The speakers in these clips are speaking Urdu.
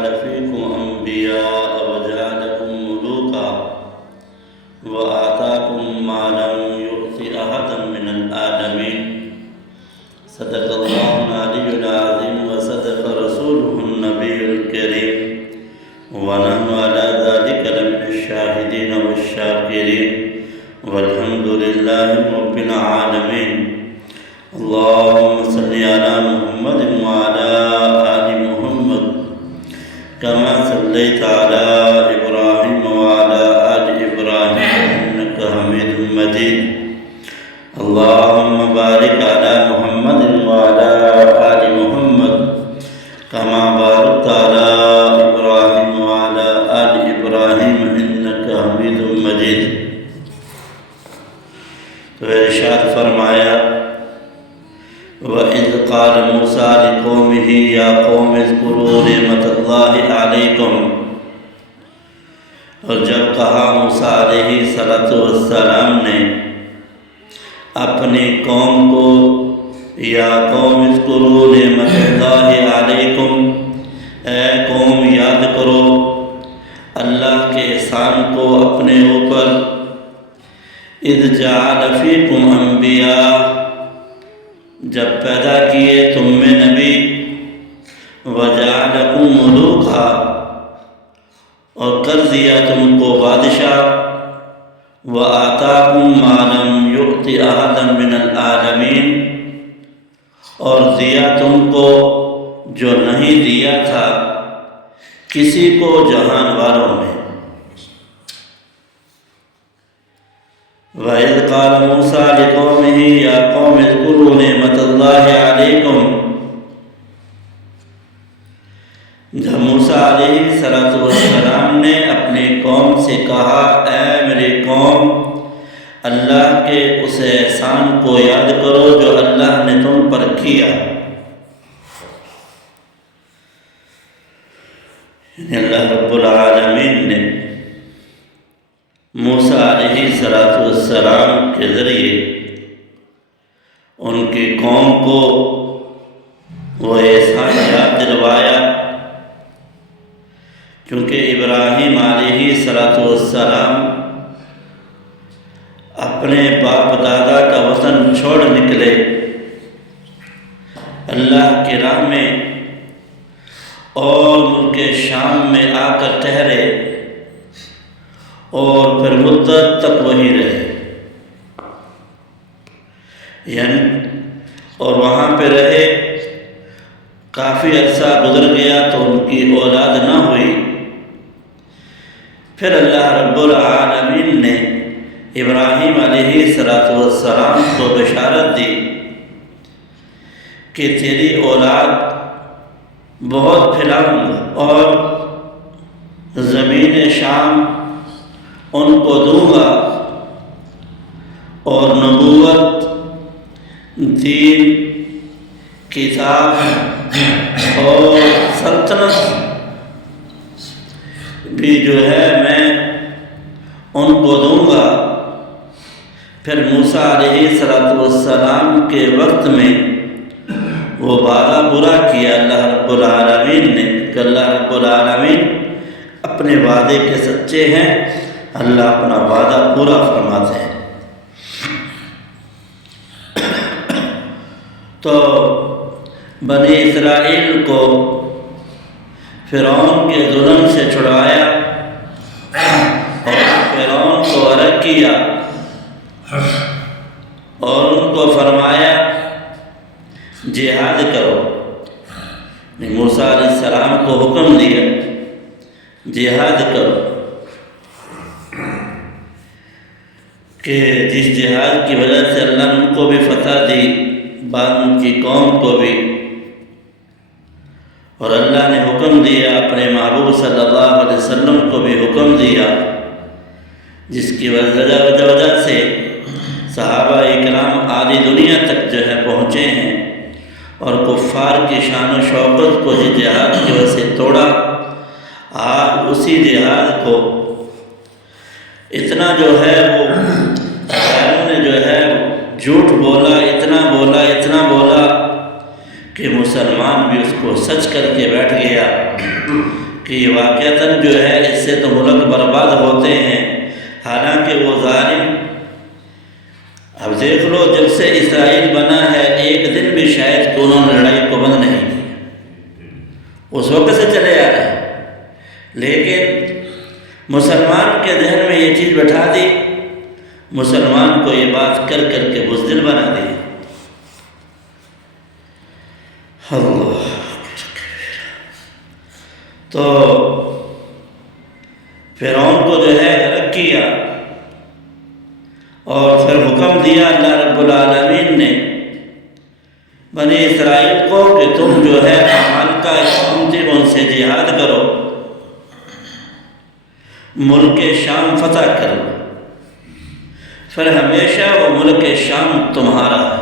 جعل فيكم أنبياء وجعلكم ملوكا وآتاكم ما لم يؤت أحدا من العالمين صدق الله العلي العظيم وصدق رسوله النبي الكريم ونحن على ذلك لمن الشاهدين والشاكرين والحمد لله رب العالمين اللهم صل على محمد وعلى آل محمد كما صليت على إبراهيم وعلى آل إبراهيم إنك حميد مجيد اللهم بارك على محمد وعلى آل محمد كما باركت على إبراهيم وعلى آل إبراهيم إنك حميد مجيد. تو ارشاد فرمایا وَإِذْ قَالَ مُوسَىٰ لِقَوْمِهِ يَا قَوْمِ اذْكُرُوا نِعْمَتَ اللَّهِ عَلَيْكُمْ، اور جب کہا موسیٰ علیہ السلام نے اپنی قوم کو یا قوم اذکروا نعمت اللہ علیکم، اے قوم یاد کرو اللہ کے احسان کو اپنے اوپر، اذ جعل فیکم انبیاء، جب پیدا کیے تم میں نبی، وجعلکم ملوکا، اور کر دیا تم کو بادشاہ، وآتاکم ما لم یؤت احدا من العالمین، اور دیا تم کو جو نہیں دیا تھا کسی کو جہان والوں میں. وَإِذْ قَالَ مُوسَىٰ لِقَوْمِهِ يَا قَوْمِ اذْكُرُوا نِعْمَتَ اللَّهِ عَلَيْكُمْ، جب موسیٰ علیہ السلام نے اپنی قوم سے کہا اے میری قوم اللہ کے اس احسان کو یاد کرو جو اللہ نے تم پر کیا. یعنی اللہ رب العالمین نے موسیٰ علیہ السلام کے ذریعے ان کی قوم کو وہ احسان یاد دلوایا، کیونکہ ابراہیم علیہ السلام اپنے باپ دادا کا وطن چھوڑ نکلے، اللہ کی راہ میں اور ملک شام میں آ کر ٹھہرے اور پھر مدت تک وہی رہے، یعنی اور وہاں پہ رہے. کافی عرصہ گزر گیا تو ان کی اولاد نہ ہوئی. پھر اللہ رب العالمین نے ابراہیم علیہ السلام کو بشارت دی کہ تیری اولاد بہت پھیلاؤں گا اور زمین شام ان کو دوں گا، اور نبوت، دین، کتاب اور سلطنت بھی جو ہے میں ان کو دوں گا. پھر موسیٰ علیہ السلام کے وقت میں وہ وعدہ پورا کیا اللہ رب العالمین نے، کہ اللہ رب العالمین اپنے وعدے کے سچے ہیں، اللہ اپنا وعدہ پورا فرماتے ہیں. تو بنی اسرائیل کو فرعون کے ظلم سے چھڑایا اور فرعون کو الگ کیا اور ان کو فرمایا جہاد کرو. موسیٰ علیہ السلام کو حکم دیا جہاد کرو، کہ جس جہاد کی وجہ سے اللہ نے ان کو بھی فتح دی، بعد ان کی قوم کو بھی. اور اللہ نے حکم دیا اپنے محبوب صلی اللہ علیہ وسلم کو بھی حکم دیا، جس کی وجہ سے صحابہ اکرام آدھی دنیا تک جو ہے پہنچے ہیں، اور کفار کی شان و شوکت کو جہاد کی وجہ سے توڑا. آج اسی جہاد کو اتنا جو ہے وہ نے جو ہے جھوٹ بولا، اتنا بولا کہ مسلمان بھی اس کو سچ کر کے بیٹھ گیا کہ واقعتاً جو ہے اس سے تو ملک برباد ہوتے ہیں، حالانکہ وہ ظالم، اب دیکھ لو جب سے اسرائیل بنا ہے ایک دن بھی شاید کہ انہوں نے لڑائی کو بند نہیں کی، اس وقت سے چلے آ رہے ہیں، لیکن مسلمان کے ذہن میں یہ چیز بٹھا دی، مسلمان کو یہ بات کر کر کے بزدل بنا دی۔ اللہ، تو فرعون کو جو ہے غرق کیا، اور پھر حکم دیا اللہ رب العالمین نے بنی اسرائیل کو کہ تم جو ہے عمالقہ قوم تھی ان سے جہاد کرو، ملک شام فتح کرو، پھر ہمیشہ وہ ملک شام تمہارا ہے۔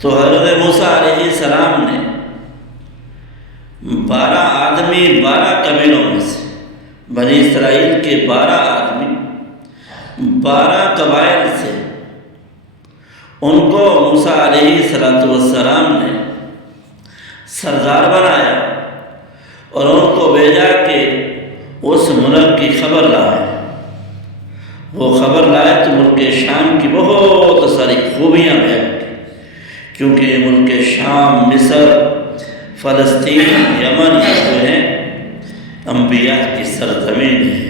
تو حضرت موسیٰ علیہ السلام نے 12 آدمی 12 قبیلوں میں سے، بنی اسرائیل کے 12 آدمی 12 قبائل سے، ان کو موسیٰ علیہ السلام نے سردار بنایا اور ان کو بھیجا کہ اس ملک کی خبر لائے۔ وہ خبر لائے تو ملک شام کی بہت ساری خوبیاں بیان کی، کیونکہ یہ ملک شام، مصر، فلسطین، یمن جو ہیں انبیاء کی سرزمین ہے،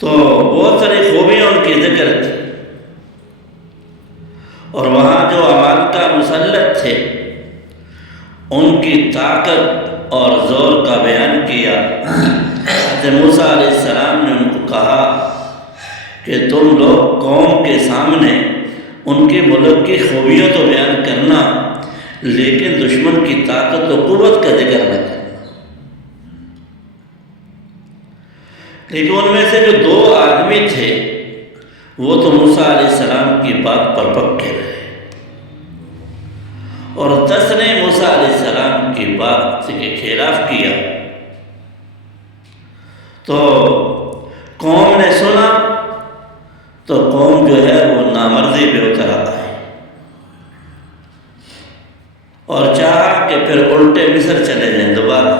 تو بہت ساری خوبیاں ان کی ذکر کی، اور وہاں جو عمالقہ مسلط تھے ان کی طاقت اور زور کا بیان کیا۔ حضرت موسیٰ علیہ السلام نے ان کو کہا کہ تم لوگ قوم کے سامنے ان کے ملک کی خوبیوں تو بیان کرنا، لیکن دشمن کی طاقت و قوت کا ذکر نہ کرنا۔ لیکن ان میں سے جو 2 آدمی تھے وہ تو موسیٰ علیہ السلام کی بات پر پکے رہے، اور 10 نے موسیٰ علیہ السلام کی بات کے خلاف کیا۔ تو قوم نے سنا تو قوم جو ہے وہ نامرضی پہ اتر آئی اور چاہا کہ پھر الٹے مصر چلے جائیں دوبارہ۔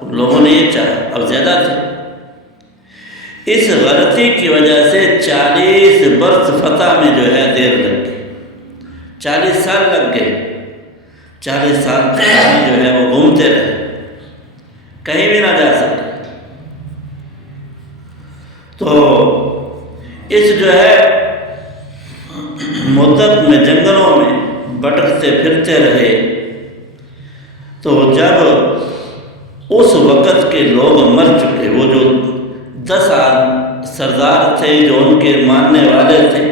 ان لوگوں نے یہ چاہا، اب زیادہ تھے، اس غلطی کی وجہ سے 40 برس فتح میں جو ہے دیر لگ گئی، 40 سال لگ گئے، 40 سال تک جو ہے وہ گھومتے رہے، کہیں بھی نہ جا سکے۔ تو اس جو ہے مدت میں جنگلوں میں بھٹکتے پھرتے رہے، تو جب اس وقت کے لوگ مر چکے، وہ جو 10 سردار تھے جو ان کے ماننے والے تھے،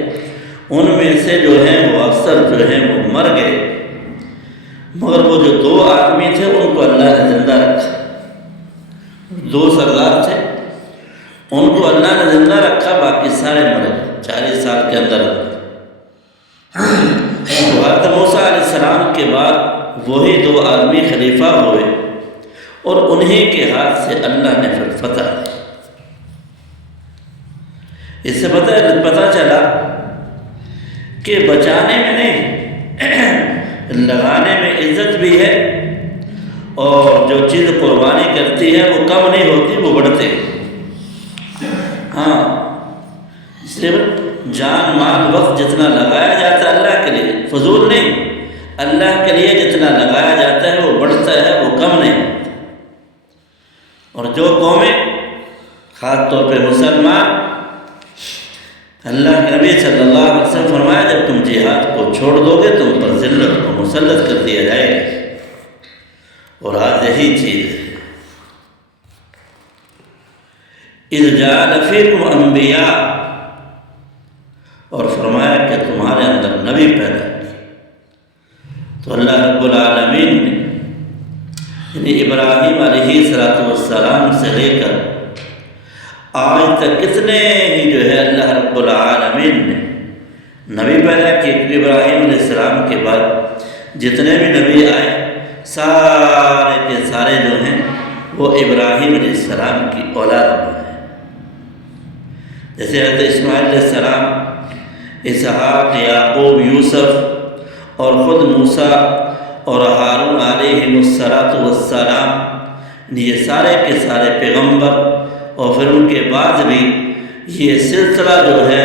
ان میں سے جو ہیں وہ اکثر جو ہیں وہ مر گئے، مگر وہ جو 2 آدمی تھے ان کو اللہ نے زندہ رکھا۔ 2 سردار تھے، ان کو اللہ نے زندہ رکھا، باقی سارے مر گئے 40 سال کے اندر۔ تو حضرت موسیٰ علیہ السلام کے بعد وہی 2 آدمی خلیفہ ہوئے، اور انہی کے ہاتھ سے اللہ نے پھر فتح دی۔ اس سے پتہ چلا کہ بچانے میں نہیں، لگانے میں عزت بھی ہے، اور جو چیز قربانی کرتی ہے وہ کم نہیں ہوتی، وہ بڑھتے ہیں۔ ہاں، اس لیے جان مال وقت جتنا لگایا جاتا ہے اللہ کے لیے، فضول نہیں، اللہ کے لیے جتنا لگایا جاتا ہے وہ بڑھتا ہے، وہ کم نہیں ہوتا۔ اور جو قومیں، خاص طور پہ مسلمان، اللہ کے نبی صلی اللہ علیہ وسلم فرمایا جب تم جہاد کو چھوڑ دو گے تم پر ذلت کو مسلط کر دیا جائے گا، اور آج یہی چیز ہے۔ اذ جعل فیکم انبیاء، اور فرمایا کہ تمہارے اندر نبی پیدا کیے۔ تو اللہ رب العالمین نے یعنی ابراہیم علیہ السلام سے لے کر آج تک کتنے ہی جو ہے اللہ رب العالمین نے نبی پیدا کیے، کیونکہ ابراہیم علیہ السلام کے بعد جتنے بھی نبی آئے سارے کے سارے جو ہیں وہ ابراہیم علیہ السلام کی اولاد میں ہیں۔ جیسے حضرت اسماعیل علیہ السلام، اسحاق، یعقوب، یوسف، اور خود موسیٰ اور ہارون علیہ السلام، یہ سارے کے سارے پیغمبر، اور پھر ان کے بعد بھی یہ سلسلہ جو ہے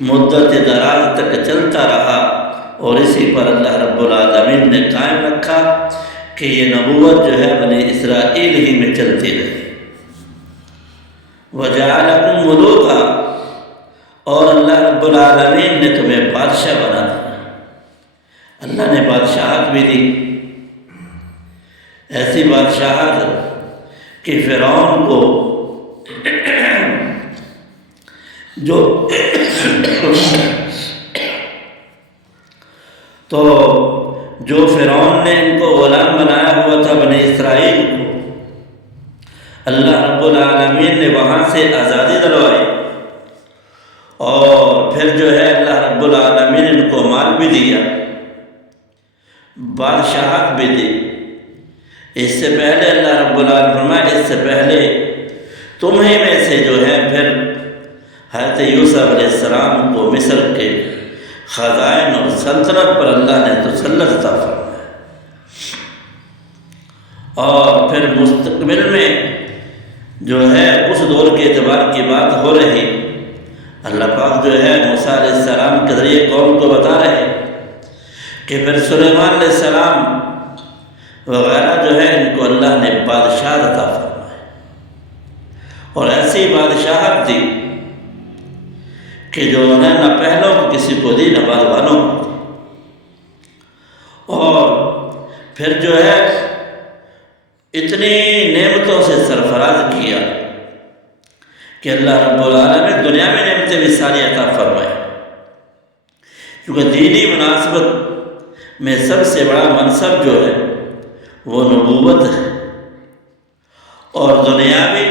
مدت دراز تک چلتا رہا، اور اسی پر اللہ رب العالمین نے قائم رکھا کہ یہ نبوت جو ہے بنی اسرائیل ہی میں چلتی رہی۔ وَجَعَلَكُمْ مُلُوكًا، اور اللہ رب العالمین نے تمہیں بادشاہ بنا دیا۔ اللہ نے بادشاہت بھی دی، ایسی بادشاہت کہ فرعون کو جو فرعون نے ان کو غلام بنایا ہوا تھا بنی اسرائیل کو، اللہ رب العالمین نے وہاں سے آزادی دلوائی، اور پھر جو ہے اللہ رب العالمین ان کو مال بھی دیا، بادشاہت بھی دی۔ اس سے پہلے اللہ رب العالمین فرمایا اس سے پہلے تمہیں میں سے جو ہے پھر حضرت یوسف علیہ السلام کو مصر کے خزائن اور سلطنت پر اللہ نے تسلط عطا فرمایا، اور پھر مستقبل میں جو ہے اس دور کے اعتبار کی بات ہو رہی، اللہ پاک جو ہے موسیٰ علیہ السلام کے ذریعے قوم کو بتا رہے کہ پھر سلیمان علیہ السلام وغیرہ جو ہے ان کو اللہ نے بادشاہت عطا فرمائی، اور ایسی بادشاہت دی کہ جو انہیں نہ پہلوں کو کسی کو دی نہ بعد والوں کو دی، اور پھر جو ہے اتنی نعمتوں سے سرفراز کیا کہ اللہ رب العالمین دنیا میں نعمتیں بھی ساری عطا فرمائے، کیونکہ دینی مناسبت میں سب سے بڑا منصب جو ہے وہ نبوت ہے، اور دنیاوی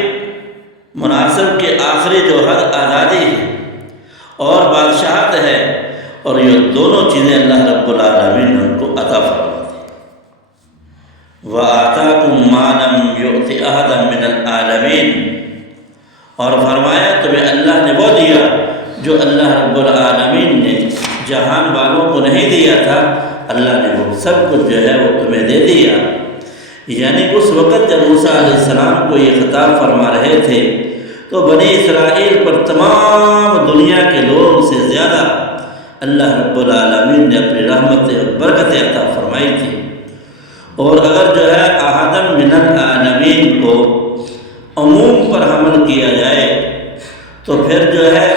مناسب کے آخری جو حد آزادی ہے اور بادشاہت ہے، اور یہ دونوں چیزیں اللہ رب العالمین نے ان کو عطا فرما دی۔ وَآتَاكُم مَّا لَمْ يُؤْتِ أَحَدًا مِّنَ الْعَالَمِينَ، اور فرمایا تمہیں اللہ نے وہ دیا جو اللہ رب العالمین نے جہان والوں کو نہیں دیا تھا، اللہ نے وہ سب کچھ جو ہے وہ تمہیں دے دیا۔ یعنی اس وقت جب موسیٰ علیہ السلام کو یہ خطاب فرما رہے تھے تو بنی اسرائیل پر تمام دنیا کے لوگوں سے زیادہ اللہ رب العالمین نے اپنی رحمت اور برکت عطا فرمائی تھی، اور اگر جو ہے احدم من العالمین کو عموم پر حمل کیا جائے تو پھر جو ہے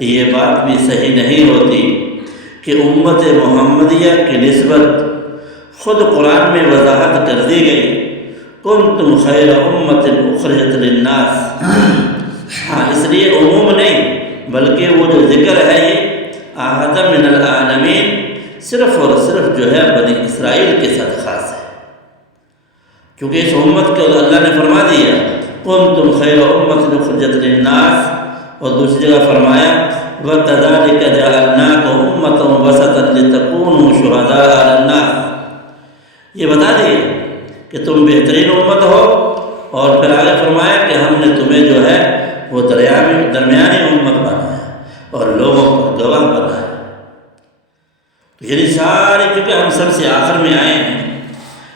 یہ بات بھی صحیح نہیں ہوتی کہ امت محمدیہ کی نسبت خود قرآن میں وضاحت کر دی گئی، کنتم خیر امت اخرجت للناس۔ ہاں، اس لیے عموم نہیں بلکہ وہ جو ذکر ہے یہ احدم من العالمین صرف اور صرف جو ہے بنی اسرائیل کے ساتھ خاص ہے، کیونکہ اس امت کو اللہ نے فرما دیا کنتم خیر امت اخرجت للناس، اور دوسری جگہ فرمایا وَكَذَلِكَ جَعَلْنَاكُمْ أُمَّةً وَسَطًا لِتَكُونُوا شُهَدَاءَ عَلَى النَّاسِ، یہ بتا دیے کہ تم بہترین امت ہو، اور پھر آگے فرمایا کہ ہم نے تمہیں جو ہے وہ درمیانی امت بنایا اور لوگوں کو گواہ بنایا۔ یعنی ساری چونکہ ہم سب سے آخر میں آئے ہیں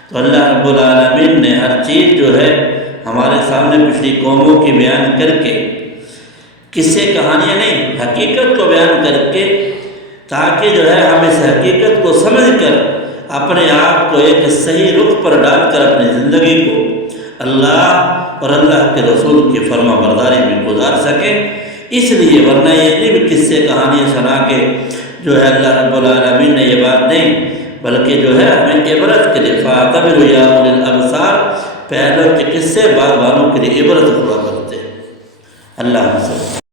تو اللہ رب العالمین نے ہر چیز جو ہے ہمارے سامنے پچھلی قوموں کی بیان کر کے، قصے کہانیاں نہیں حقیقت کو بیان کر کے، تاکہ جو ہے ہم اس حقیقت کو سمجھ کر اپنے آپ کو ایک صحیح رخ پر ڈال کر اپنی زندگی کو اللہ اور اللہ کے رسول کی فرما برداری میں گزار سکیں۔ اس لیے ورنہ یہ نہیں بھی قصے کہانیاں سنا کے جو ہے اللہ رب العالمین نے یہ بات نہیں، بلکہ جو ہے ہمیں عبرت کے لیے فَاعْتَبِرُوا يَا أُولِي الْأَبْصَارِ، پہلوں کے قصے بعد والوں کے لیے عبرت ہوا کرتے ہیں۔ اللہ حافظ۔